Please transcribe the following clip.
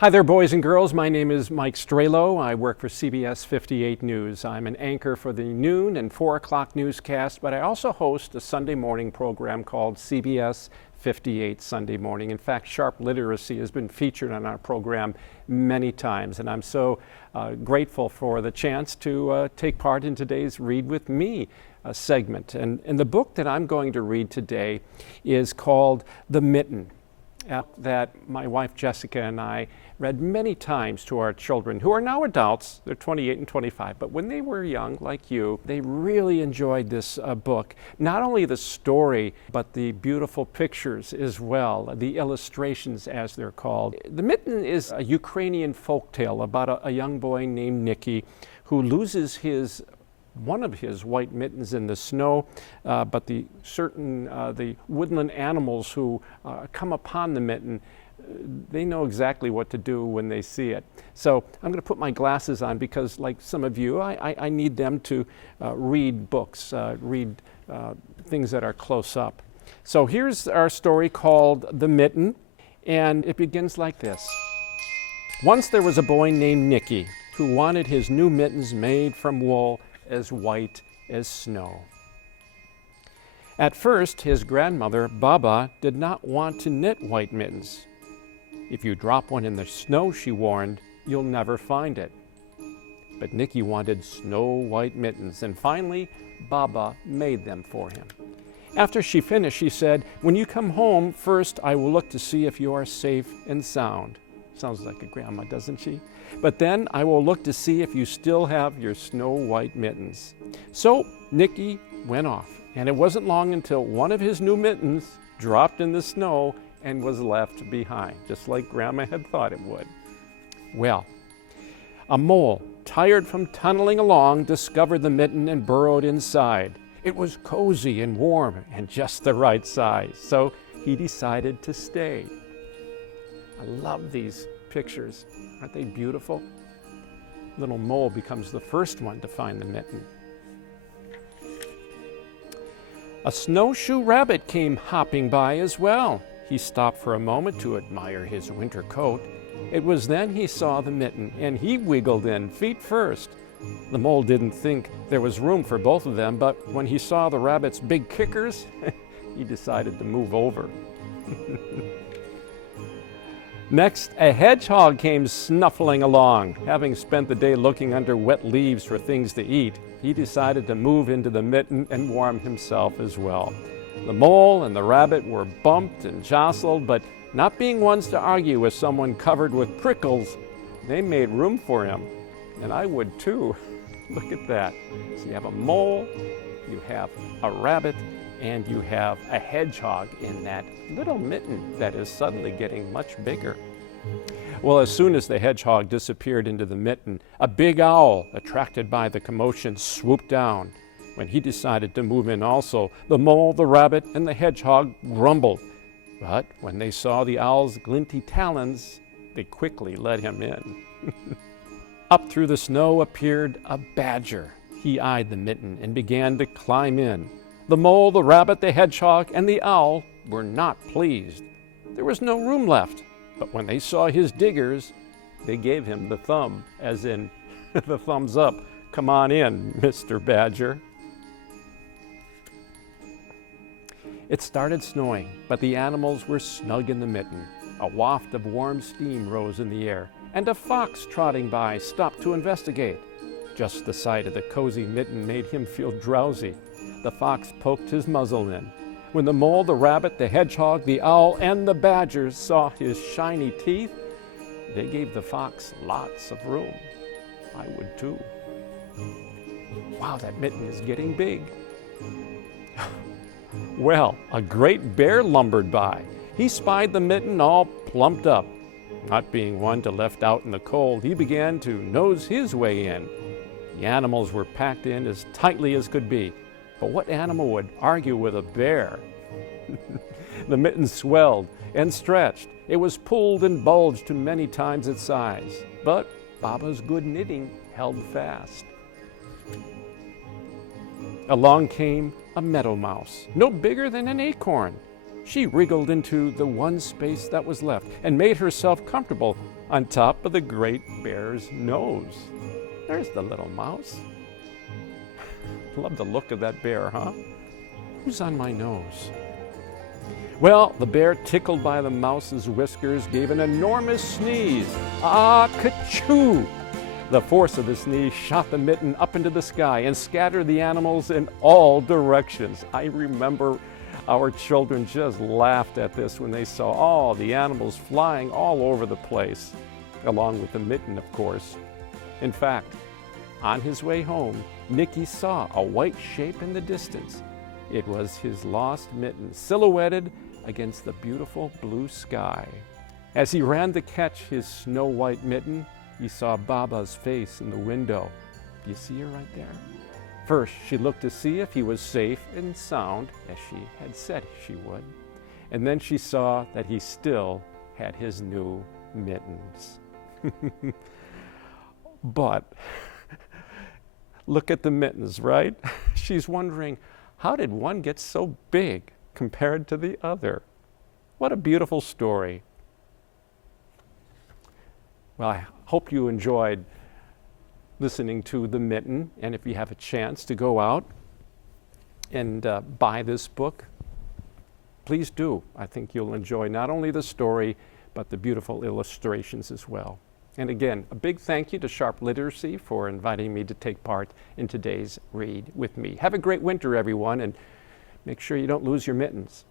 Hi there, boys and girls. My name is Mike Strehlow. I work for CBS 58 News. I'm an anchor for the noon and 4 o'clock newscast, but I also host a Sunday morning program called CBS 58 Sunday Morning. In fact, sharp literacy has been featured on our program many times, and I'm so grateful for the chance to take part in today's Read With Me segment. And the book that I'm going to read today is called The Mitten, that my wife Jessica and I read many times to our children, who are now adults. They're 28 and 25, but when they were young, like you, they really enjoyed this book. Not only the story, but the beautiful pictures as well, the illustrations as they're called. The Mitten is a Ukrainian folktale about a young boy named Nicky who loses one of his white mittens in the snow, but the woodland animals who come upon the mitten, they know exactly what to do when they see it. So I'm going to put my glasses on because, like some of you, I need them to read books, read things that are close up. So here's our story called The Mitten, and it begins like this. Once there was a boy named Nicky who wanted his new mittens made from wool as white as snow. At first, his grandmother, Baba, did not want to knit white mittens. If you drop one in the snow, she warned, you'll never find it. But Nicky wanted snow white mittens, and finally, Baba made them for him. After she finished, she said, "When you come home, first I will look to see if you are safe and sound." Sounds like a grandma, doesn't she? "But then I will look to see if you still have your snow white mittens." So Nicky went off, and it wasn't long until one of his new mittens dropped in the snow and was left behind, just like Grandma had thought it would. Well, a mole, tired from tunneling along, discovered the mitten and burrowed inside. It was cozy and warm and just the right size, so he decided to stay. I love these pictures. Aren't they beautiful? Little mole becomes the first one to find the mitten. A snowshoe rabbit came hopping by as well. He stopped for a moment to admire his winter coat. It was then he saw the mitten, and he wiggled in, feet first. The mole didn't think there was room for both of them, but when he saw the rabbit's big kickers, he decided to move over. Next, a hedgehog came snuffling along. Having spent the day looking under wet leaves for things to eat, he decided to move into the mitten and warm himself as well. The mole and the rabbit were bumped and jostled, but not being ones to argue with someone covered with prickles, they made room for him. And I would too. Look at that. So you have a mole, you have a rabbit, and you have a hedgehog in that little mitten that is suddenly getting much bigger. Well, as soon as the hedgehog disappeared into the mitten, a big owl, attracted by the commotion, swooped down. When he decided to move in also, the mole, the rabbit, and the hedgehog grumbled. But when they saw the owl's glinty talons, they quickly let him in. Up through the snow appeared a badger. He eyed the mitten and began to climb in. The mole, the rabbit, the hedgehog, and the owl were not pleased. There was no room left, but when they saw his diggers, they gave him the thumb, as in the thumbs up. Come on in, Mr. Badger. It started snowing, but the animals were snug in the mitten. A waft of warm steam rose in the air, and a fox trotting by stopped to investigate. Just the sight of the cozy mitten made him feel drowsy. The fox poked his muzzle in. When the mole, the rabbit, the hedgehog, the owl, and the badger saw his shiny teeth, they gave the fox lots of room. I would too. Wow, that mitten is getting big. Well, a great bear lumbered by. He spied the mitten all plumped up. Not being one to left out in the cold, he began to nose his way in. The animals were packed in as tightly as could be. But what animal would argue with a bear? The mitten swelled and stretched. It was pulled and bulged to many times its size. But Baba's good knitting held fast. Along came a meadow mouse, no bigger than an acorn. She wriggled into the one space that was left and made herself comfortable on top of the great bear's nose. There's the little mouse. Love the look of that bear, huh? Who's on my nose? Well, the bear, tickled by the mouse's whiskers, gave an enormous sneeze. Ah, ka-choo! The force of the sneeze shot the mitten up into the sky and scattered the animals in all directions. I remember our children just laughed at this when they saw all the animals flying all over the place, along with the mitten, of course. In fact, on his way home, Nicky saw a white shape in the distance. It was his lost mitten, silhouetted against the beautiful blue sky. As he ran to catch his snow-white mitten, he saw Baba's face in the window. Do you see her right there? First, she looked to see if he was safe and sound, as she had said she would. And then she saw that he still had his new mittens. But look at the mittens, right? She's wondering, how did one get so big compared to the other? What a beautiful story. Well, I hope you enjoyed listening to The Mitten, and if you have a chance to go out and buy this book, please do. I think you'll enjoy not only the story, but the beautiful illustrations as well. And again, a big thank you to Sharp Literacy for inviting me to take part in today's read with me. Have a great winter, everyone, and make sure you don't lose your mittens.